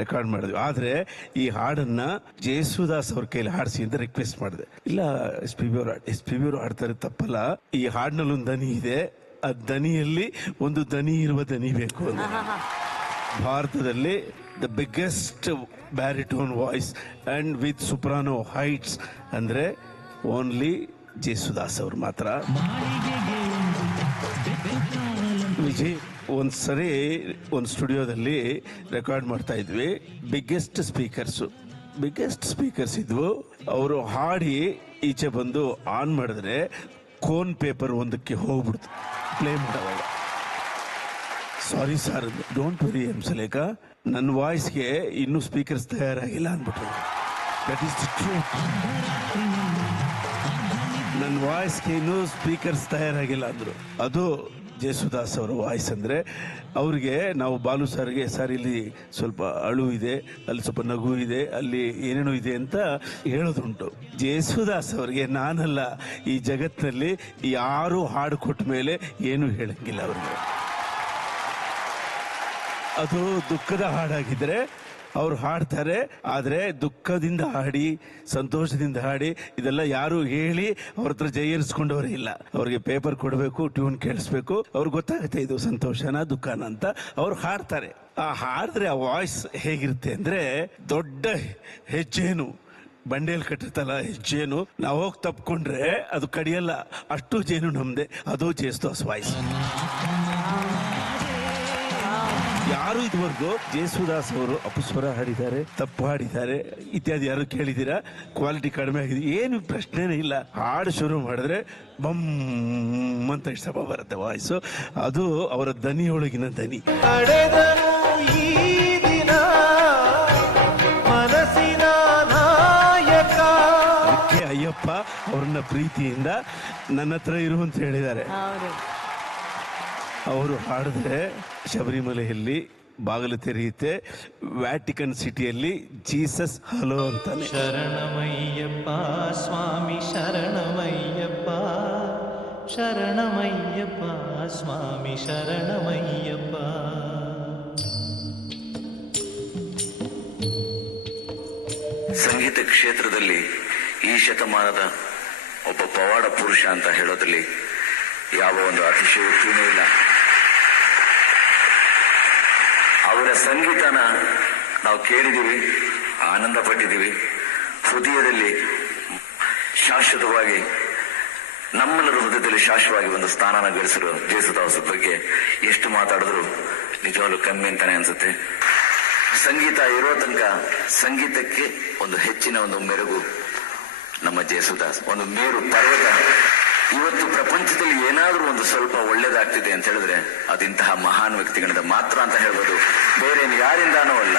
Record ಮಾಡಿದ್ವಿ. ಆದರೆ ಈ ಹಾಡನ್ನು ಜೇಸುದಾಸ್ ಅವ್ರ ಕೈಲಿ ಹಾಡಿಸಿ ಅಂತ ರಿಕ್ವೆಸ್ಟ್ ಮಾಡಿದೆ. ಇಲ್ಲ, ಎಸ್ ಪಿ ಬಿ ಅವರು ಹಾಡ್ತಾರೆ, ತಪ್ಪಲ್ಲ, ಈ ಹಾಡಿನಲ್ಲಿ ಒಂದು ದನಿ ಇದೆ, ಆ ದನಿಯಲ್ಲಿ ಒಂದು ದನಿ ಇರುವ ದನಿ ಬೇಕು ಅಂತ. ಭಾರತದಲ್ಲಿ the biggest baritone voice and with soprano heights ಅಂದರೆ ಓನ್ಲಿ ಜೇಸುದಾಸ್ ಅವರು ಮಾತ್ರ. ವಿಜಯ್, ಒಂದ್ಸರಿ ಒಂದು ಸ್ಟುಡಿಯೋದಲ್ಲಿ ರೆಕಾರ್ಡ್ ಮಾಡ್ತಾ ಇದ್ವಿ. ಬಿಗ್ಗೆಸ್ಟ್ ಸ್ಪೀಕರ್ಸ್ ಇದ್ವು. ಅವರು ಹಾಡಿ ಈಚೆ ಬಂದು ಆನ್ ಮಾಡಿದ್ರೆ ಕೋನ್ ಪೇಪರ್ ಒಂದಕ್ಕೆ ಹೋಗ್ಬಿಡ್ತು ಪ್ಲೇ ಮಾಡೋವಾಗ. Sorry sir, don't worry Hamsalekha, ನನ್ನ ವಾಯ್ಸ್ಗೆ ಇನ್ನೂ ಸ್ಪೀಕರ್ಸ್ ತಯಾರಾಗಿಲ್ಲ ಅಂದ್ಬಿಟ್ರು. That is the truth. ನನ್ನ ವಾಯ್ಸ್ಗೆ ಇನ್ನೂ ಸ್ಪೀಕರ್ಸ್ ತಯಾರಾಗಿಲ್ಲ ಅಂದರು. ಅದು ಜೇಸುದಾಸ್ ಅವರ ವಾಯ್ಸ್. ಅಂದರೆ ಅವ್ರಿಗೆ ನಾವು ಬಾಲು ಸರ್ಗೆ, ಸರ್ ಇಲ್ಲಿ ಸ್ವಲ್ಪ ಅಳು ಇದೆ, ಅಲ್ಲಿ ಸ್ವಲ್ಪ ನಗು ಇದೆ, ಅಲ್ಲಿ ಏನೇನೋ ಇದೆ ಅಂತ ಹೇಳೋದುಂಟು. ಜೇಸುದಾಸ್ ಅವರಿಗೆ ನಾನಲ್ಲ, ಈ ಜಗತ್ತಿನಲ್ಲಿ ಯಾರು ಹಾಡು ಕೊಟ್ಟ ಮೇಲೆ ಏನೂ ಹೇಳಂಗಿಲ್ಲ ಅವ್ರಿಗೆ. ಅದು ದುಃಖದ ಹಾಡಾಗಿದ್ದರೆ ಅವ್ರು ಹಾಡ್ತಾರೆ, ಆದರೆ ದುಃಖದಿಂದ ಹಾಡಿ, ಸಂತೋಷದಿಂದ ಹಾಡಿ, ಇದೆಲ್ಲ ಯಾರು ಹೇಳಿ ಅವ್ರ ಹತ್ರ ಜೈಯರಿಸ್ಕೊಂಡವರೇ ಇಲ್ಲ. ಅವ್ರಿಗೆ ಪೇಪರ್ ಕೊಡಬೇಕು, ಟ್ಯೂನ್ ಕೇಳಿಸ್ಬೇಕು, ಅವ್ರಿಗೆ ಗೊತ್ತಾಗುತ್ತೆ ಇದು ಸಂತೋಷನ ದುಃಖನ ಅಂತ. ಅವ್ರು ಹಾಡ್ತಾರೆ. ಆ ಹಾಡಿದ್ರೆ ಆ ವಾಯ್ಸ್ ಹೇಗಿರುತ್ತೆ ಅಂದರೆ, ದೊಡ್ಡ ಹೆಜ್ಜೇನು ಬಂಡೇಲಿ ಕಟ್ಟಿರ್ತಲ್ಲ ಹೆಜ್ಜೇನು, ನಾವು ಹೋಗಿ ತಪ್ಕೊಂಡ್ರೆ ಅದು ಕಡಿಯಲ್ಲ, ಅಷ್ಟು ಜೇನು ನಮ್ದೆ. ಅದು ಜೇಸುದಾಸ್ ವಾಯ್ಸ್. ಯಾರು ಇದುವರೆಗೂ ಜೇಸುದಾಸ್ ಅವರು ಅಪಸ್ವರ ಹಾಡಿದ್ದಾರೆ, ತಪ್ಪು ಹಾಡಿದ್ದಾರೆ ಇತ್ಯಾದಿ ಯಾರು ಕೇಳಿದ್ದೀರಾ? ಕ್ವಾಲಿಟಿ ಕಡಿಮೆ ಆಗಿದೆ ಏನು ಪ್ರಶ್ನೆನೇ ಇಲ್ಲ. ಹಾಡು ಶುರು ಮಾಡಿದ್ರೆ ಬಮ್ ಅಂತ ಇಷ್ಟ ಬರುತ್ತೆ ವಾಯ್ಸು. ಅದು ಅವರ ದನಿಯೊಳಗಿನ ದನಿ. ಅದಕ್ಕೆ ಅಯ್ಯಪ್ಪ ಅವ್ರನ್ನ ಪ್ರೀತಿಯಿಂದ ನನ್ನ ಹತ್ರ ಇರು ಅಂತ ಹೇಳಿದ್ದಾರೆ. ಅವರು ಹಾಡಿದ್ರೆ ಶಬರಿಮಲೆಯಲ್ಲಿ ಬಾಗಿಲು ತೆರೆಯುತ್ತೆ, ವ್ಯಾಟಿಕನ್ ಸಿಟಿಯಲ್ಲಿ ಜೀಸಸ್ ಹಲೋ ಅಂತಾನೆ. ಶರಣಮಯ್ಯಪ್ಪ ಸ್ವಾಮಿ ಶರಣಮಯ್ಯಪ್ಪ, ಶರಣಮಯ್ಯಪ್ಪ ಸ್ವಾಮಿ ಶರಣಮಯ್ಯಪ್ಪ. ಸಂಗೀತ ಕ್ಷೇತ್ರದಲ್ಲಿ ಈ ಶತಮಾನದ ಒಬ್ಬ ಪವಾಡ ಪುರುಷ ಅಂತ ಹೇಳೋದ್ರಲ್ಲಿ ಯಾವ ಒಂದು ಅತಿಶಯೋಕ್ತಿಯೂ ಇಲ್ಲ. ಅವರ ಸಂಗೀತನ ನಾವು ಕೇಳಿದ್ದೀವಿ, ಆನಂದ ಪಟ್ಟಿದ್ದೀವಿ, ಹೃದಯದಲ್ಲಿ ಶಾಶ್ವತವಾಗಿ, ನಮ್ಮೆಲ್ಲರ ಹೃದಯದಲ್ಲಿ ಶಾಶ್ವತವಾಗಿ ಒಂದು ಸ್ಥಾನನ ಗಳಿಸಿರೋ ಜೇಸುದಾಸ್ ಬಗ್ಗೆ ಎಷ್ಟು ಮಾತಾಡಿದ್ರು ನಿಜವಾಗ್ಲೂ ಕಮ್ಮಿ ಅಂತಾನೆ ಅನ್ಸುತ್ತೆ. ಸಂಗೀತ ಇರೋ ತನಕ ಸಂಗೀತಕ್ಕೆ ಒಂದು ಹೆಚ್ಚಿನ ಒಂದು ಮೆರುಗು ನಮ್ಮ ಜೇಸುದಾಸ್, ಒಂದು ಮೇರು ಪರ್ವತ. ಇವತ್ತು ಪ್ರಪಂಚದಲ್ಲಿ ಏನಾದ್ರೂ ಒಂದು ಸ್ವಲ್ಪ ಒಳ್ಳೇದಾಗ್ತಿದೆ ಅಂತ ಹೇಳಿದ್ರೆ ಅದಿಂತಹ ಮಹಾನ್ ವ್ಯಕ್ತಿಗಳಿಂದ ಮಾತ್ರ ಅಂತ ಹೇಳ್ಬೋದು, ಬೇರೆ ಯಾರಿಂದಾನೂ ಅಲ್ಲ.